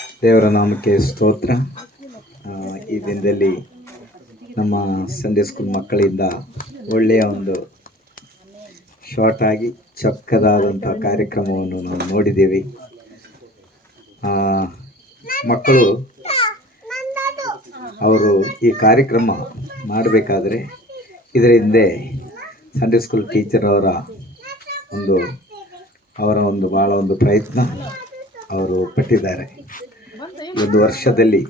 ದೇವರ ನಾಮಕ್ಕೆ ಸ್ತೋತ್ರ. ಈ ದಿನದಲ್ಲಿ ನಮ್ಮ ಸಂಡೇ ಸ್ಕೂಲ್ ಮಕ್ಕಳಿಂದ ಒಳ್ಳೆಯ ಒಂದು ಶಾರ್ಟ್ ಆಗಿ ಚೊಕ್ಕದಾದಂಥ ಕಾರ್ಯಕ್ರಮವನ್ನು ನಾವು ನೋಡಿದ್ದೀವಿ. ಮಕ್ಕಳು ಅವರು ಈ ಕಾರ್ಯಕ್ರಮ ಮಾಡಬೇಕಾದ್ರೆ ಇದರ ಹಿಂದೆ ಸಂಡೇ ಸ್ಕೂಲ್ ಟೀಚರ್ ಅವರ ಒಂದು ಭಾಳ ಒಂದು ಪ್ರಯತ್ನ ಅವರು ಪಟ್ಟಿದ್ದಾರೆ. ಒಂದು ವರ್ಷದಲ್ಲಿ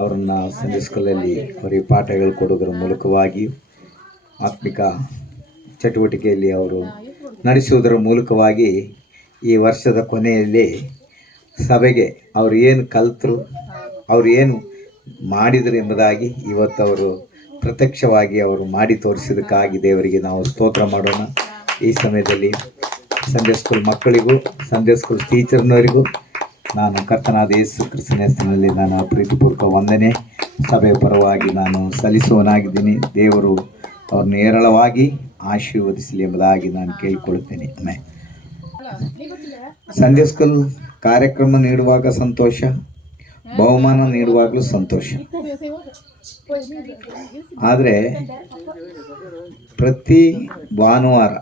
ಅವರನ್ನು ಸಂಡೇ ಸ್ಕೂಲಲ್ಲಿ ಅವರಿಗೆ ಪಾಠಗಳು ಕೊಡೋದರ ಮೂಲಕವಾಗಿ ಆತ್ಮಿಕ ಚಟುವಟಿಕೆಯಲ್ಲಿ ಅವರು ನಡೆಸುವುದರ ಮೂಲಕವಾಗಿ ಈ ವರ್ಷದ ಕೊನೆಯಲ್ಲಿ ಸಭೆಗೆ ಅವರು ಏನು ಕಲಿತರು, ಅವರು ಏನು ಮಾಡಿದರು ಎಂಬುದಾಗಿ ಇವತ್ತು ಅವರು ಪ್ರತ್ಯಕ್ಷವಾಗಿ ಅವರು ಮಾಡಿ ತೋರಿಸಿದ್ದಕ್ಕಾಗಿ ದೇವರಿಗೆ ನಾವು ಸ್ತೋತ್ರ ಮಾಡೋಣ. ಈ ಸಮಯದಲ್ಲಿ ಸಂಡೇ ಸ್ಕೂಲ್ ಮಕ್ಕಳಿಗೂ ಸಂಡೇ ಸ್ಕೂಲ್ ಟೀಚರ್ನವರಿಗೂ ನಾನು ಕರ್ತನಾದ ಯೇಸು ಕ್ರಿಸ್ತನ ಹೆಸರಿನಲ್ಲಿ ನಾನು ಪ್ರೀತಿಪೂರ್ವಕ ವಂದನೆ ಸಭೆಯ ಪರವಾಗಿ ನಾನು ಸಲ್ಲಿಸುವನಾಗಿದ್ದೀನಿ. ದೇವರು ಅವ್ರನ್ನ ಹೇರಳವಾಗಿ ಆಶೀರ್ವದಿಸಲಿ ಎಂಬುದಾಗಿ ನಾನು ಕೇಳಿಕೊಳ್ಳುತ್ತೇನೆ. ಸಂಡೇ ಸ್ಕೂಲ್ ಕಾರ್ಯಕ್ರಮ ನೀಡುವಾಗ ಸಂತೋಷ, ಬಹುಮಾನ ನೀಡುವಾಗಲೂ ಸಂತೋಷ. ಆದರೆ ಪ್ರತಿ ಭಾನುವಾರ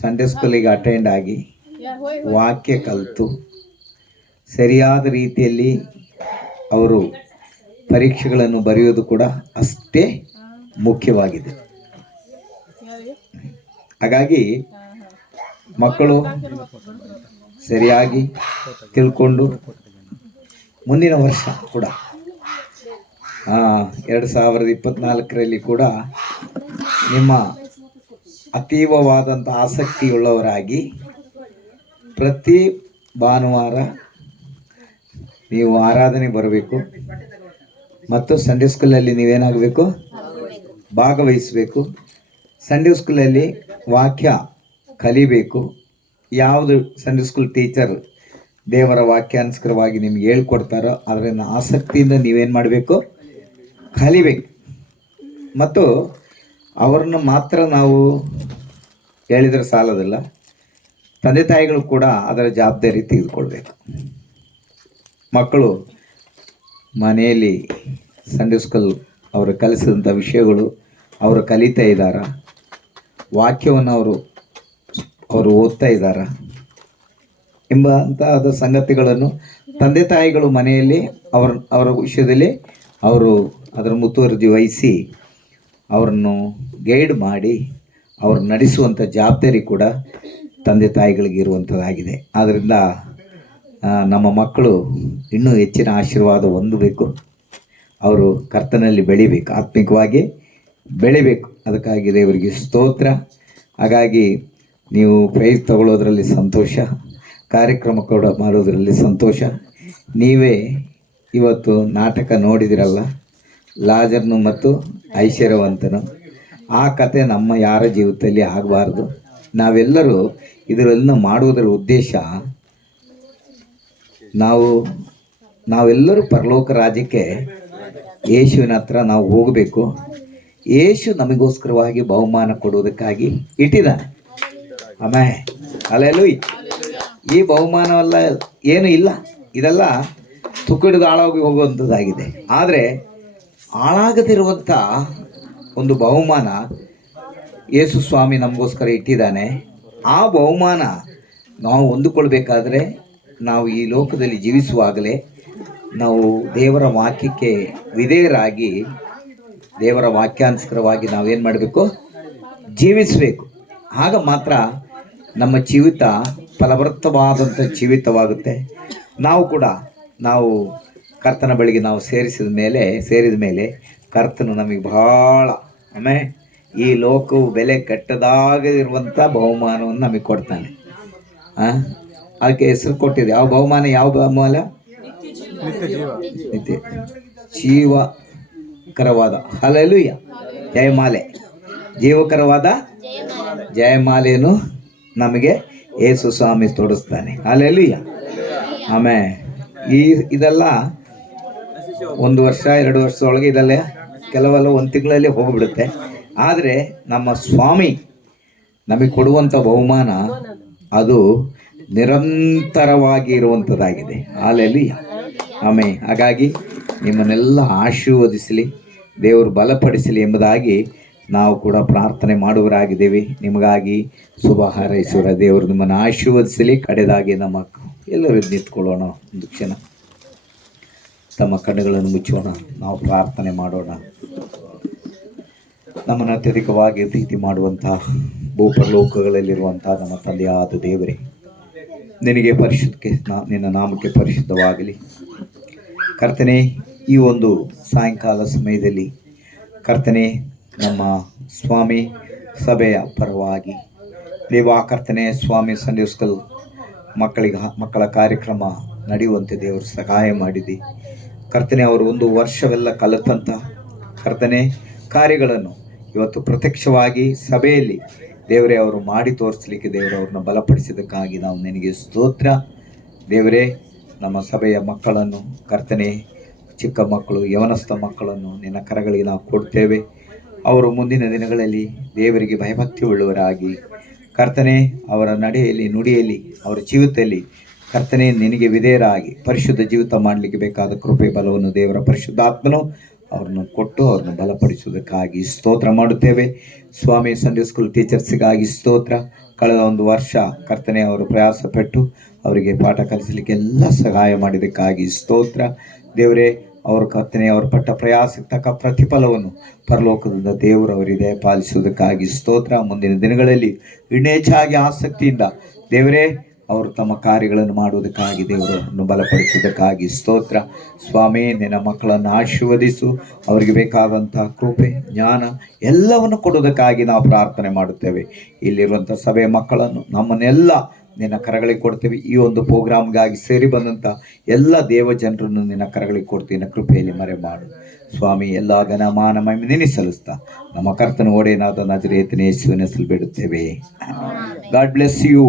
ಸಂಡೇ ಸ್ಕೂಲಿಗೆ ಅಟೆಂಡ್ ಆಗಿ ವಾಕ್ಯ ಕಲಿತು ಸರಿಯಾದ ರೀತಿಯಲ್ಲಿ ಅವರು ಪರೀಕ್ಷೆಗಳನ್ನು ಬರೆಯೋದು ಕೂಡ ಅಷ್ಟೇ ಮುಖ್ಯವಾಗಿದೆ. ಹಾಗಾಗಿ ಮಕ್ಕಳು ಸರಿಯಾಗಿ ತಿಳ್ಕೊಂಡು ಮುಂದಿನ ವರ್ಷ ಕೂಡ 2024ರಲ್ಲಿ ಕೂಡ ನಿಮ್ಮ ಅತೀವವಾದಂಥ ಆಸಕ್ತಿಯುಳ್ಳವರಾಗಿ ಪ್ರತಿ ಭಾನುವಾರ ನೀವು ಆರಾಧನೆ ಬರಬೇಕು ಮತ್ತು ಸಂಡೇ ಸ್ಕೂಲಲ್ಲಿ ನೀವೇನಾಗಬೇಕು, ಭಾಗವಹಿಸಬೇಕು. ಸಂಡೇ ಸ್ಕೂಲಲ್ಲಿ ವಾಕ್ಯ ಕಲಿಬೇಕು. ಯಾವುದು ಸಂಡೇ ಸ್ಕೂಲ್ ಟೀಚರ್ ದೇವರ ವಾಕ್ಯಾನುಸಾರವಾಗಿ ನಿಮ್ಗೆ ಹೇಳ್ಕೊಡ್ತಾರೋ ಅದನ್ನು ಆಸಕ್ತಿಯಿಂದ ನೀವೇನು ಮಾಡಬೇಕು, ಕಲಿಬೇಕು. ಮತ್ತು ಅವ್ರನ್ನ ಮಾತ್ರ ನಾವು ಹೇಳಿದರೆ ಸಾಲೋದಿಲ್ಲ, ತಂದೆ ತಾಯಿಗಳು ಕೂಡ ಅದರ ಜವಾಬ್ದಾರಿ ತೆಗೆದುಕೊಳ್ಬೇಕು. ಮಕ್ಕಳು ಮನೆಯಲ್ಲಿ ಸಂಡೇ ಸ್ಕೂಲ್ ಅವರು ಕಲಿಸಿದಂಥ ವಿಷಯಗಳು ಅವರು ಕಲಿತಾ ಇದ್ದಾರ, ವಾಕ್ಯವನ್ನು ಅವರು ಓದ್ತಾ ಇದ್ದಾರ ಎಂಬಂತಹ ಸಂಗತಿಗಳನ್ನು ತಂದೆ ತಾಯಿಗಳು ಮನೆಯಲ್ಲಿ ಅವರ ವಿಷಯದಲ್ಲಿ ಅವರು ಅದರ ಮುತುವರ್ಜಿ ವಹಿಸಿ ಅವರನ್ನು ಗೈಡ್ ಮಾಡಿ ಅವರು ನಡೆಸುವಂಥ ಜವಾಬ್ದಾರಿ ಕೂಡ ತಂದೆ ತಾಯಿಗಳಿಗೆ ಇರುವಂಥದ್ದಾಗಿದೆ. ಆದ್ದರಿಂದ ನಮ್ಮ ಮಕ್ಕಳು ಇನ್ನೂ ಹೆಚ್ಚಿನ ಆಶೀರ್ವಾದ ಹೊಂದಬೇಕು, ಅವರು ಕರ್ತನಲ್ಲಿ ಬೆಳಿಬೇಕು, ಆತ್ಮಿಕವಾಗಿ ಬೆಳಿಬೇಕು. ಅದಕ್ಕಾಗಿ ದೇವರಿಗೆ ಸ್ತೋತ್ರ. ಹಾಗಾಗಿ ನೀವು ಪ್ರೈಸ್ ತಗೊಳ್ಳೋದ್ರಲ್ಲಿ ಸಂತೋಷ, ಕಾರ್ಯಕ್ರಮ ಕೂಡ ಮಾಡೋದರಲ್ಲಿ ಸಂತೋಷ. ನೀವೇ ಇವತ್ತು ನಾಟಕ ನೋಡಿದಿರಲ್ಲ, ಲಾಜರ್ನು ಮತ್ತು ಐಶ್ವರ್ಯವಂತನು. ಆ ಕತೆ ನಮ್ಮ ಯಾರ ಜೀವಿತದಲ್ಲಿ ಆಗಬಾರ್ದು. ನಾವೆಲ್ಲರೂ ಇದರನ್ನು ಮಾಡುವುದರ ಉದ್ದೇಶ ನಾವೆಲ್ಲರೂ ಪರಲೋಕ ರಾಜ್ಯಕ್ಕೆ ಯೇಸುವಿನ ಹತ್ರ ನಾವು ಹೋಗಬೇಕು. ಯೇಸು ನಮಗೋಸ್ಕರವಾಗಿ ಬಹುಮಾನ ಕೊಡುವುದಕ್ಕಾಗಿ ಇಟ್ಟಿದ್ದಾನೆ. ಆಮೇಲೆ ಹಲ್ಲೆಲೂಯಾ. ಈ ಬಹುಮಾನವೆಲ್ಲ ಏನೂ ಇಲ್ಲ, ಇದೆಲ್ಲ ತುಕ್ಕಿಡಿದು ಹಾಳಾಗಿ ಹೋಗುವಂಥದ್ದಾಗಿದೆ. ಆದರೆ ಹಾಳಾಗದಿರುವಂಥ ಒಂದು ಬಹುಮಾನ ಯೇಸು ಸ್ವಾಮಿ ನಮಗೋಸ್ಕರ ಇಟ್ಟಿದ್ದಾನೆ. ಆ ಬಹುಮಾನ ನಾವು ಹೊಂದಿಕೊಳ್ಬೇಕಾದ್ರೆ ನಾವು ಈ ಲೋಕದಲ್ಲಿ ಜೀವಿಸುವಾಗಲೇ ನಾವು ದೇವರ ವಾಕ್ಯಕ್ಕೆ ವಿಧೇಯರಾಗಿ ದೇವರ ವಾಕ್ಯಾನುಸಾರವಾಗಿ ನಾವೇನು ಮಾಡಬೇಕು, ಜೀವಿಸಬೇಕು. ಆಗ ಮಾತ್ರ ನಮ್ಮ ಜೀವಿತ ಫಲಭರಿತವಾದಂಥ ಜೀವಿತವಾಗುತ್ತೆ. ನಾವು ಕರ್ತನ ಬಳಿಗೆ ನಾವು ಸೇರಿದ ಮೇಲೆ ಕರ್ತನು ನಮಗೆ ಬಹಳ ಈ ಲೋಕವು ಬೆಲೆ ಕಟ್ಟದಾಗಿರುವಂಥ ಬಹುಮಾನವನ್ನು ನಮಗೆ ಕೊಡ್ತಾನೆ. ಅದಕ್ಕೆ ಹೆಸರು ಕೊಟ್ಟಿದೆ. ಯಾವ ಬಹುಮಾನ? ನಿತ್ಯ ಜೀವಕರವಾದ ಹಲ್ಲೆಲೂಯಾ ಜಯಮಾಲೆ, ಜೀವಕರವಾದ ಜಯಮಾಲೆಯನ್ನು ನಮಗೆ ಯೇಸು ಸ್ವಾಮಿ ತೊಡಿಸ್ತಾನೆ. ಹಲ್ಲೆಲೂಯಾ. ಆಮೇಲೆ ಇದೆಲ್ಲ 1 ವರ್ಷ 2 ವರ್ಷದೊಳಗೆ ಇದೆಲ್ಲ ಕೆಲವೆಲ್ಲ 1 ತಿಂಗಳಲ್ಲಿ ಹೋಗಿಬಿಡುತ್ತೆ. ಆದರೆ ನಮ್ಮ ಸ್ವಾಮಿ ನಮಗೆ ಕೊಡುವಂಥ ಬಹುಮಾನ ಅದು ನಿರಂತರವಾಗಿ ಇರುವಂಥದ್ದಾಗಿದೆ. ಹಾಲೆಲೂಯ. ಆಮೇಲೆ ಹಾಗಾಗಿ ನಿಮ್ಮನ್ನೆಲ್ಲ ಆಶೀರ್ವದಿಸಲಿ, ದೇವರು ಬಲಪಡಿಸಲಿ ಎಂಬುದಾಗಿ ನಾವು ಕೂಡ ಪ್ರಾರ್ಥನೆ ಮಾಡುವರಾಗಿದ್ದೇವೆ. ನಿಮಗಾಗಿ ಶುಭ ಹಾರೈಸುವ ದೇವರು ನಿಮ್ಮನ್ನು ಆಶೀರ್ವದಿಸಲಿ. ಕಡೆದಾಗಿ ನಮ್ಮ ಎಲ್ಲರೂ ನಿಂತ್ಕೊಳ್ಳೋಣ. ಒಂದು ಕ್ಷಣ ತಮ್ಮ ಕಣ್ಣುಗಳನ್ನು ಮುಚ್ಚೋಣ, ನಾವು ಪ್ರಾರ್ಥನೆ ಮಾಡೋಣ. ನಮ್ಮನ್ನು ಅತ್ಯಧಿಕವಾಗಿ ಪ್ರೀತಿ ಮಾಡುವಂಥ ಭೂಪರಲೋಕಗಳಲ್ಲಿರುವಂಥ ನಮ್ಮ ತಂದೆಯಾದ ದೇವರೇ, ನಿನಗೆ ನಿನ್ನ ನಾಮಕ್ಕೆ ಪರಿಶುದ್ಧವಾಗಲಿ. ಕರ್ತನೆ, ಈ ಒಂದು ಸಾಯಂಕಾಲ ಸಮಯದಲ್ಲಿ ಕರ್ತನೆ, ನಮ್ಮ ಸ್ವಾಮಿ ಸಭೆಯ ಪರವಾಗಿ ದೇವಾ ಕರ್ತನೆ, ಸ್ವಾಮಿ ಸಂಡೇ ಸ್ಕೂಲ್ ಮಕ್ಕಳ ಕಾರ್ಯಕ್ರಮ ನಡೆಯುವಂತೆ ದೇವರು ಸಹಾಯ ಮಾಡಿದೆ. ಕರ್ತನೆ, ಅವರು ಒಂದು ವರ್ಷವೆಲ್ಲ ಕಲಿತಂಥ ಕರ್ತನೆ ಕಾರ್ಯಗಳನ್ನು ಇವತ್ತು ಪ್ರತ್ಯಕ್ಷವಾಗಿ ಸಭೆಯಲ್ಲಿ ದೇವರೇ ಅವರು ಮಾಡಿ ತೋರಿಸಲಿಕ್ಕೆ ದೇವರು ಅವ್ರನ್ನ ಬಲಪಡಿಸಿದ್ದಕ್ಕಾಗಿ ನಾವು ನಿನಗೆ ಸ್ತೋತ್ರ. ದೇವರೇ, ನಮ್ಮ ಸಭೆಯ ಮಕ್ಕಳನ್ನು ಕರ್ತನೆ, ಚಿಕ್ಕ ಮಕ್ಕಳು, ಯವನಸ್ಥ ಮಕ್ಕಳನ್ನು ನಿನ್ನ ಕರಗಳಿಗೆ ನಾವು ಕೊಡ್ತೇವೆ. ಅವರು ಮುಂದಿನ ದಿನಗಳಲ್ಲಿ ದೇವರಿಗೆ ಭಯಭಕ್ತಿ ಉಳ್ಳವರಾಗಿ ಕರ್ತನೆ, ಅವರ ನಡೆಯಲ್ಲಿ ನುಡಿಯಲ್ಲಿ ಅವರ ಜೀವಿತದಲ್ಲಿ ಕರ್ತನೆ ನಿನಗೆ ವಿಧೇಯರಾಗಿ ಪರಿಶುದ್ಧ ಜೀವಿತ ಮಾಡಲಿಕ್ಕೆ ಬೇಕಾದ ಕೃಪೆ ಬಲವನ್ನು ದೇವರ ಪರಿಶುದ್ಧಾತ್ಮನು ಅವ್ರನ್ನ ಕೊಟ್ಟು ಅವ್ರನ್ನ ಬಲಪಡಿಸುವುದಕ್ಕಾಗಿ ಸ್ತೋತ್ರ ಮಾಡುತ್ತೇವೆ. ಸ್ವಾಮಿ ಸಂಡೇ ಸ್ಕೂಲ್ ಟೀಚರ್ಸಿಗಾಗಿ ಸ್ತೋತ್ರ. ಕಳೆದ ಒಂದು ವರ್ಷ ಕರ್ತನೆ ಅವರು ಪ್ರಯಾಸಪಟ್ಟು ಅವರಿಗೆ ಪಾಠ ಕಲಿಸಲಿಕ್ಕೆ ಎಲ್ಲ ಸಹಾಯ ಮಾಡಿದ್ದಕ್ಕಾಗಿ ಸ್ತೋತ್ರ. ದೇವರೇ, ಅವರು ಕರ್ತನೆ ಅವರು ಪಟ್ಟ ಪ್ರಯಾಸಕ್ಕೆ ತಕ್ಕ ಪ್ರತಿಫಲವನ್ನು ಪರಲೋಕದಿಂದ ದೇವರು ಅವರಿಗೆ ಪಾಲಿಸುವುದಕ್ಕಾಗಿ ಸ್ತೋತ್ರ. ಮುಂದಿನ ದಿನಗಳಲ್ಲಿ ಇನ್ನೂ ಹೆಚ್ಚಾಗಿ ಆಸಕ್ತಿಯಿಂದ ದೇವರೇ ಅವರು ತಮ್ಮ ಕಾರ್ಯಗಳನ್ನು ಮಾಡುವುದಕ್ಕಾಗಿ ದೇವರನ್ನು ಬಲಪಡಿಸುವುದಕ್ಕಾಗಿ ಸ್ತೋತ್ರ. ಸ್ವಾಮಿ, ನಿನ್ನ ಮಕ್ಕಳನ್ನು ಆಶೀರ್ವದಿಸು. ಅವರಿಗೆ ಬೇಕಾದಂಥ ಕೃಪೆ, ಜ್ಞಾನ ಎಲ್ಲವನ್ನು ಕೊಡುವುದಕ್ಕಾಗಿ ನಾವು ಪ್ರಾರ್ಥನೆ ಮಾಡುತ್ತೇವೆ. ಇಲ್ಲಿರುವಂಥ ಸಭೆಯ ಮಕ್ಕಳನ್ನು ನಮ್ಮನ್ನೆಲ್ಲ ನಿನ್ನ ಕರಗಳಿಗೆ ಕೊಡ್ತೇವೆ. ಈ ಒಂದು ಪ್ರೋಗ್ರಾಮ್ಗಾಗಿ ಸೇರಿ ಬಂದಂಥ ಎಲ್ಲ ದೇವ ಜನರನ್ನು ನಿನ್ನ ಕರಗಳಿಗೆ ಕೊಡ್ತೀನಿ. ಕೃಪೆಯಲ್ಲಿ ಮರೆ ಮಾಡು ಸ್ವಾಮಿ. ಎಲ್ಲ ಘನ ಮಾನ ಮಹಿಮೆ ನಿನಗೆ ಸಲ್ಲಿಸ್ತಾ ನಮ್ಮ ಕರ್ತನ ಒಡೆಯನಾದ ನಜರೇತಿನ ಯೇಸುವಿನ ಹೆಸರಲ್ಲಿ ಬೇಡುತ್ತೇವೆ. God bless you.